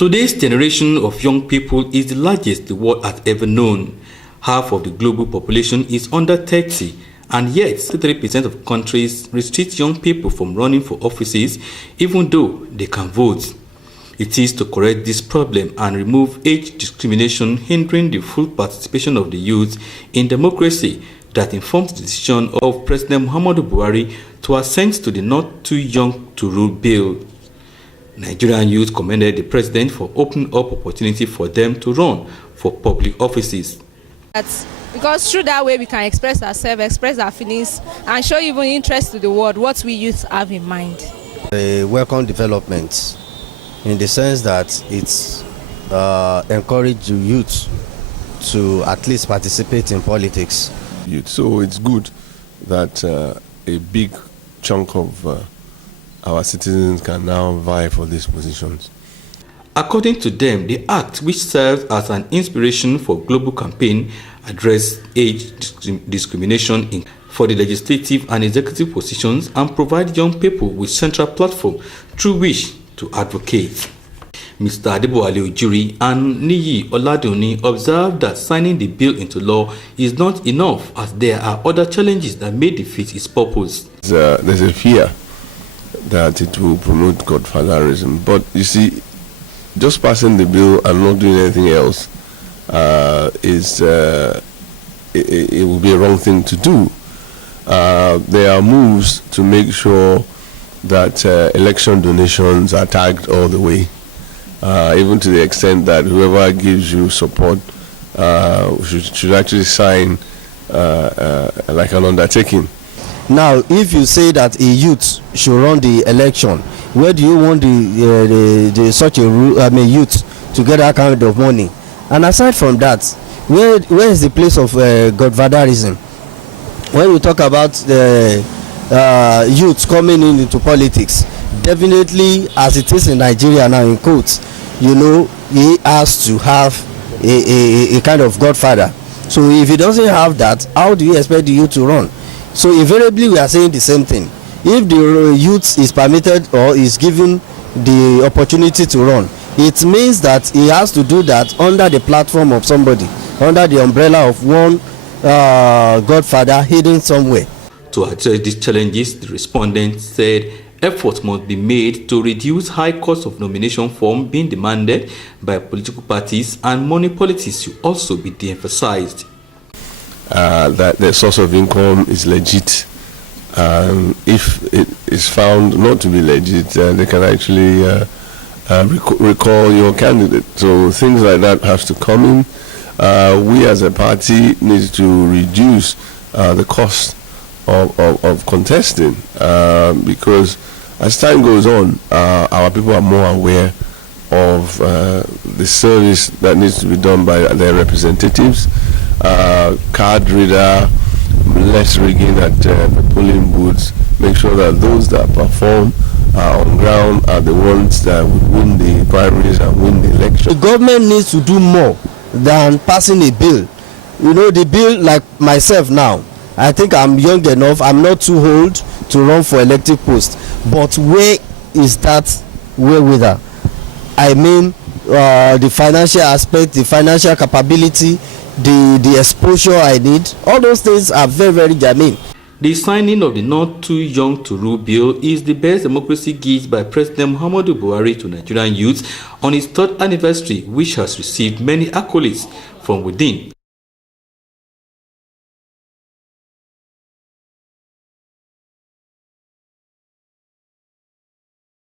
Today's generation of young people is the largest the world has ever known. Half of the global population is under 30, and yet 33% of countries restrict young people from running for offices even though they can vote. It is to correct this problem and remove age discrimination hindering the full participation of the youth in democracy that informs the decision of President Muhammadu Buhari to assent to the Not Too Young to Rule bill. Nigerian youth commended the president for opening up opportunity for them to run for public offices. Because through that way we can express ourselves, express our feelings, and show even interest to the world what we youth have in mind. A welcome development in the sense that it's encourage the youth to at least participate in politics. So it's good that a big chunk of our citizens can now vie for these positions. According to them, the act, which serves as an inspiration for global campaign, address age discrimination for the legislative and executive positions and provide young people with central platform through which to advocate. Mr. Adeboale Ojuri and Niyi Oladuni observed that signing the bill into law is not enough, as there are other challenges that may defeat its purpose. There's a fear that it will promote Godfatherism, but you see, just passing the bill and not doing anything else it will be a wrong thing to do. There are moves to make sure that election donations are tagged all the way, even to the extent that whoever gives you support should actually sign like an undertaking. Now, if you say that a youth should run the election, where do you want such a youth to get that kind of money? And aside from that, where is the place of Godfatherism? When we talk about youth coming into politics, definitely, as it is in Nigeria now, in quotes, you know, he has to have a kind of godfather. So if he doesn't have that, how do you expect the youth to run? So invariably we are saying the same thing. If the youth is permitted or is given the opportunity to run, it means that he has to do that under the platform of somebody, under the umbrella of one godfather hidden somewhere. To address these challenges, the respondents said efforts must be made to reduce high cost of nomination form being demanded by political parties, and money politics should also be de-emphasized. That their source of income is legit. If it is found not to be legit, they can actually recall your candidate. So things like that have to come in. We as a party need to reduce the cost of contesting, because as time goes on, our people are more aware of the service that needs to be done by their representatives. Card reader, less rigging at the polling booths, make sure that those that perform on ground are the ones that would win the primaries and win the election. The government needs to do more than passing a bill. You know, the bill, like myself now, I think I'm young enough, I'm not too old to run for elective post, but where is that wherewithal? I mean, the financial aspect, the financial capability, the exposure I need, all those things are very, very germane. The signing of the Not Too Young to Rule bill is the best democracy gift by President Muhammadu Buhari to Nigerian youth on its 3rd anniversary, which has received many accolades from within